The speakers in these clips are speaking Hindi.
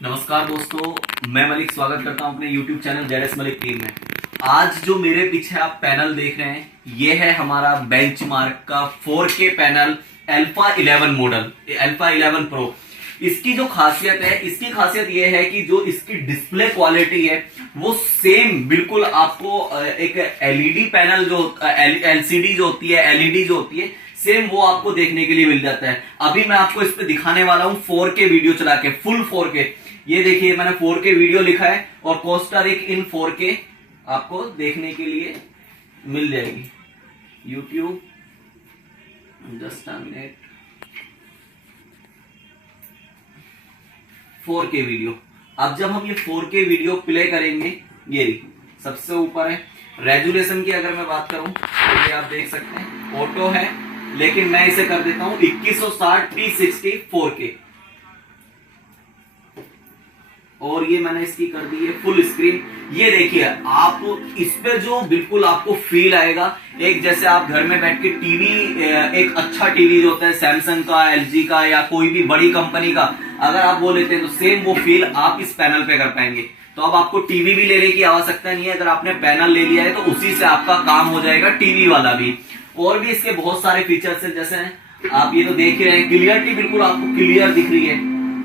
नमस्कार दोस्तों, मैं मलिक स्वागत करता हूं अपने YouTube channel ZS Malik team में। आज जो मेरे पीछे आप पैनल देख रहे हैं, ये है हमारा बेंचमार्क का 4K panel alpha 11 model, alpha 11 pro. इसकी जो खासियत है, इसकी खासियत ये है कि जो इसकी डिस्प्ले क्वालिटी है वो सेम बिल्कुल आपको एक एलईडी पैनल जो एलसीडी जो होती है, एलईडी जो होती है, सेम वो आपको देखने के लिए मिल जाता है। अभी मैं आपको इस पे दिखाने वाला हूं 4K वीडियो चला के, फुल 4K। ये देखिए, मैंने 4K वीडियो लिखा है और कोस्टा रिक इन 4K आपको देखने के लिए मिल जाएगी। YouTube, just a minute, 4K video. अब जब हम ये 4K वीडियो प्ले करेंगे, ये सबसे ऊपर है। रेजुलेशन की अगर मैं बात करूं तो ये आप देख सकते हैं, ऑटो है, लेकिन मैं इसे कर देता हूं 2160 P60 4K। और ये मैंने इसकी कर दी है फुल स्क्रीन। ये देखिए, आप इस पे जो बिल्कुल आपको फील आएगा, एक जैसे आप घर में बैठ के टीवी, एक अच्छा टीवी जो होता है सैमसंग का, एलजी का या कोई भी बड़ी कंपनी का, अगर आप वो लेते हैं तो सेम वो फील आप इस पैनल पे कर पाएंगे। तो अब आपको टीवी भी लेने की आवश्यकता नहीं है। अगर आपने पैनल ले लिया है तो उसी से आपका काम हो जाएगा, टीवी वाला भी। और भी इसके बहुत सारे फीचर्स हैं, जैसे आप ये तो देख ही रहे हैं, क्लियरिटी बिल्कुल आपको क्लियर दिख रही है,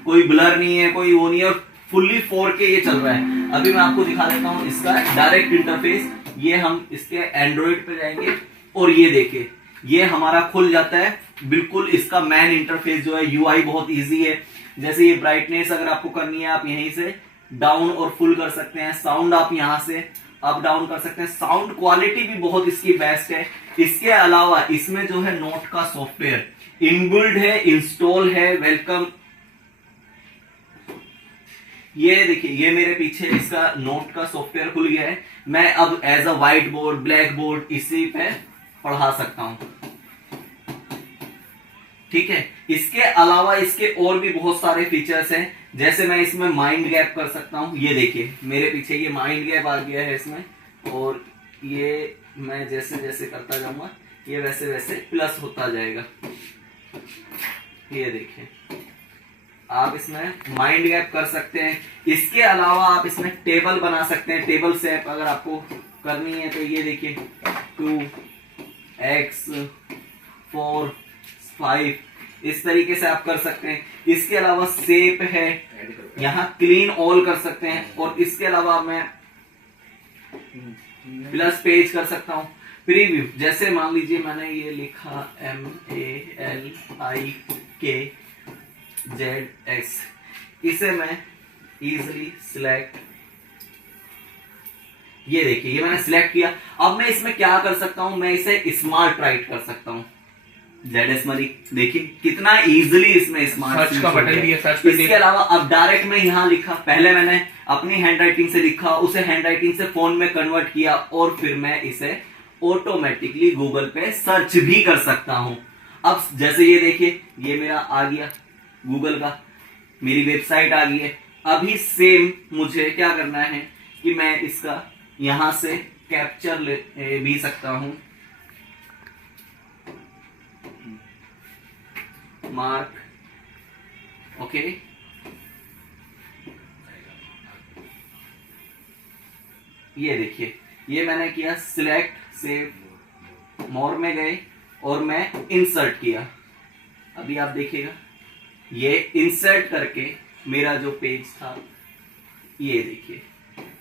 कोई ब्लर नहीं है, कोई वो नहीं है, फुल्ली 4K ये चल रहा है। अभी मैं आपको दिखा देता हूं इसका डायरेक्ट इंटरफेस। ये हम इसके एंड्रॉइड पे जाएंगे और ये देखिए, ये हमारा खुल जाता है बिल्कुल। इसका मैन इंटरफेस जो है, यूआई बहुत इजी है। जैसे ये ब्राइटनेस अगर आपको करनी है, आप यहीं से डाउन और फुल कर सकते हैं। साउंड आप यहां से अप डाउन कर सकते हैं। साउंड क्वालिटी भी बहुत इसकी बेस्ट है। इसके अलावा इसमें जो है नोट का सॉफ्टवेयर इनबिल्ड है, इंस्टॉल है, वेलकम। ये देखिए, ये मेरे पीछे इसका नोट का सॉफ्टवेयर खुल गया है। मैं अब as a white board, black board इसी पे पढ़ा सकता हूं, ठीक है। इसके अलावा इसके और भी बहुत सारे फीचर्स हैं, जैसे मैं इसमें माइंड गैप कर सकता हूं। ये देखिए, मेरे पीछे ये माइंड गैप आ गया है इसमें, और ये मैं जैसे जैसे करता जाऊंगा ये वैसे वैसे प्लस होता जाएगा। ये देखिए, आप इसमें माइंड गैप कर सकते हैं। इसके अलावा आप इसमें टेबल बना सकते हैं, टेबल शेप अगर आपको करनी है तो ये देखिए 2x 4 5 इस तरीके से आप कर सकते हैं। इसके अलावा शेप है, यहां क्लीन ऑल कर सकते हैं। और इसके अलावा मैं प्लस पेज कर सकता हूं। प्रीव्यू, जैसे मान लीजिए मैंने ये लिखा MALIKZX, इसे मैं इजिली सिलेक्ट, ये देखिए, ये मैंने सिलेक्ट किया। अब मैं इसमें क्या कर सकता हूं, मैं इसे स्मार्ट राइट कर सकता हूं। जेडएस मलिक, देखिए कितना इजीली इसमें स्मार्ट सर्च का बटन भी है, सर्च पे। इसके अलावा अब डायरेक्ट में यहां लिखा, पहले मैंने अपनी हैंडराइटिंग से लिखा, उसे हैंडराइटिंग से फोन में कन्वर्ट किया, और फिर मैं इसे ऑटोमेटिकली गूगल पे सर्च भी कर सकता हूं। अब जैसे ये देखिए, ये मेरा आ गया गूगल का, मेरी वेबसाइट आ गई है। अभी सेम मुझे क्या करना है कि मैं इसका यहां से कैप्चर ले भी सकता हूं, मार्क, ओके। ये देखिए, ये मैंने किया सिलेक्ट, सेव, मोर में गए और मैं इंसर्ट किया। अभी आप देखिएगा, ये इंसर्ट करके मेरा जो पेज था, ये देखिए,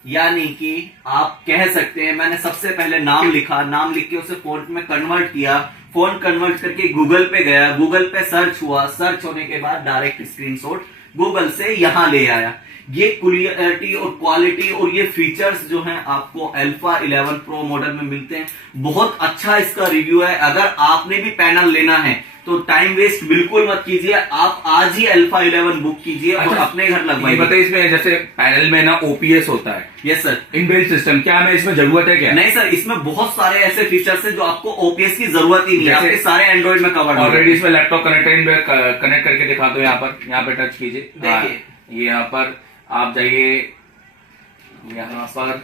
यानी कि आप कह सकते हैं मैंने सबसे पहले नाम लिखा, नाम लिख के उसे फॉन्ट में कन्वर्ट किया, फॉन्ट कन्वर्ट करके गूगल पे गया, गूगल पे सर्च हुआ, सर्च होने के बाद डायरेक्ट स्क्रीनशॉट गूगल से यहां ले आया। ये क्लियरिटी और क्वालिटी और ये फीचर्स जो हैं आपको अल्फा 11 प्रो मॉडल में मिलते हैं। बहुत अच्छा इसका रिव्यू है। अगर आपने भी पैनल लेना है तो टाइम वेस्ट बिल्कुल मत कीजिए, आप आज ही अल्फा 11 बुक कीजिए और अपने घर लगवाइए। बताइए, इसमें जैसे पैनल में ना ओपीएस होता है। यस सर, इनबिल्ट सिस्टम, क्या हमें इसमें जरूरत है क्या? नहीं सर, इसमें बहुत सारे ऐसे फीचर्स हैं जो आपको ओपीएस की जरूरत ही नहीं है, आपके सारे एंड्रॉइड में कवर है। ऑलरेडी इसमें लैपटॉप कनेक्ट करके दिखा दो। यहाँ पे टच कीजिए, देखिए, ये यहाँ पर आप जाइए, यहाँ पर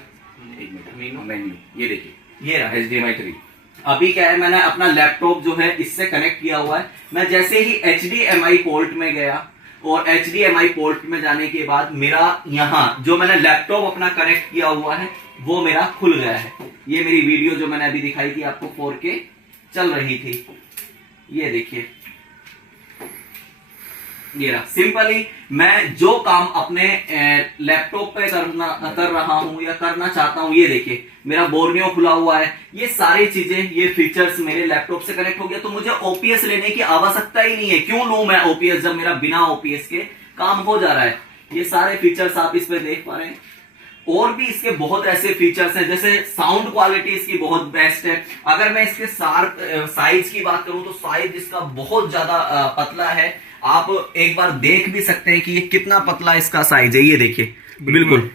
मेन्यू, ये देखिए, ये रहा HDMI 3। अभी क्या है, मैंने अपना लैपटॉप जो है इससे कनेक्ट किया हुआ है। मैं जैसे ही HDMI पोर्ट में गया, और HDMI पोर्ट में जाने के बाद मेरा यहाँ जो मैंने लैपटॉप अपना कनेक्ट किया हुआ है वो मेरा खुल गया है। ये मेरी वीडियो जो मैंने अभी दिखाई थी आपको 4K चल रही थी, ये देखिए, ये रहा। सिंपली मैं जो काम अपने लैपटॉप पे कर रहा हूं या करना चाहता हूं, ये देखिए मेरा बोर्नियो खुला हुआ है, ये सारी चीजें, ये फीचर्स मेरे लैपटॉप से कनेक्ट हो गया, तो मुझे ओपीएस लेने की आवश्यकता ही नहीं है। क्यों लूं मैं ओपीएस जब मेरा बिना ओपीएस के काम हो जा रहा है। ये सारे फीचर्स आप इस पे देख पा रहे हैं। और भी इसके बहुत ऐसे फीचर्स हैं, जैसे साउंड क्वालिटी इसकी बहुत बेस्ट है। अगर मैं इसके साइज की बात करूं तो साइज इसका बहुत ज्यादा पतला है। आप एक बार देख भी सकते हैं कि ये कितना पतला इसका साइज है, ये देखिए, बिल्कुल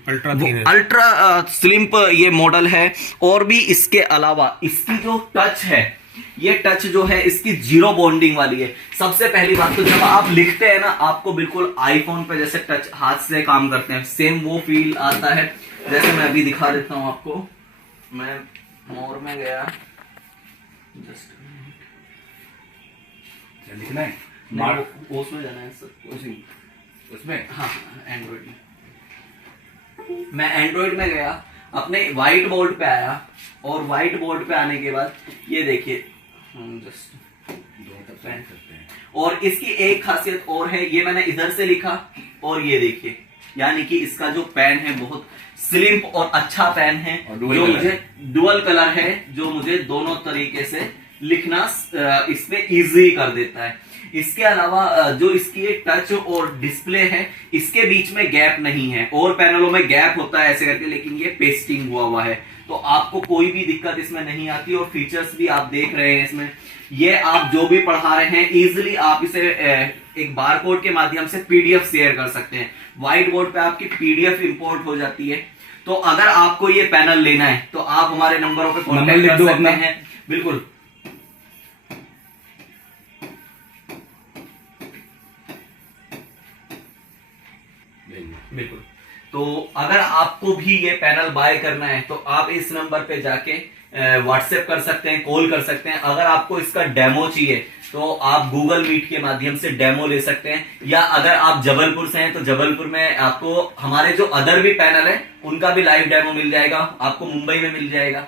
अल्ट्रा स्लिम ये मॉडल है। और भी इसके अलावा इसकी जो टच है, ये टच जो है इसकी 0 बॉन्डिंग वाली है। सबसे पहली बात तो जब आप लिखते हैं ना, आपको बिल्कुल आईफोन पे जैसे टच हाथ से काम करते हैं सेम वो फील आता है। जैसे मैं अभी दिखा देता हूं आपको, मैं मोर में गया, जस्ट लिखना है उसमें जाना है सर, उसमें, हाँ एंड्रॉइड में। मैं एंड्रॉइड में गया, अपने व्हाइट बोर्ड पे आया, और व्हाइट बोर्ड पे आने के बाद ये देखिए, जस्ट और इसकी एक खासियत और है, ये मैंने इधर से लिखा और ये देखिए, यानी कि इसका जो पेन है बहुत स्लिम और अच्छा पेन है, जो मुझे डुअल कलर है, जो मुझे दोनों तरीके से लिखना इसमें इजी कर देता है। इसके अलावा जो इसकी टच और डिस्प्ले है, इसके बीच में गैप नहीं है। और पैनलों में गैप होता है ऐसे करके, लेकिन ये पेस्टिंग हुआ है, तो आपको कोई भी दिक्कत इसमें नहीं आती। और फीचर्स भी आप देख रहे हैं इसमें, ये आप जो भी पढ़ा रहे हैं इजिली आप इसे एक बारकोड के माध्यम से पीडीएफ शेयर कर सकते हैं। व्हाइट बोर्ड पे आपकी पीडीएफ इंपोर्ट हो जाती है। तो अगर आपको ये पैनल लेना है तो आप हमारे नंबरों पे कॉन्टेक्ट कर सकते हैं। बिल्कुल, बिल्कुल। तो अगर आपको भी ये पैनल बाय करना है तो आप इस नंबर पे जाके व्हाट्सएप कर सकते हैं, कॉल कर सकते हैं। अगर आपको इसका डेमो चाहिए तो आप गूगल मीट के माध्यम से डेमो ले सकते हैं, या अगर आप जबलपुर से हैं तो जबलपुर में आपको हमारे जो अदर भी पैनल है उनका भी लाइव डेमो मिल जाएगा, आपको मुंबई में मिल जाएगा।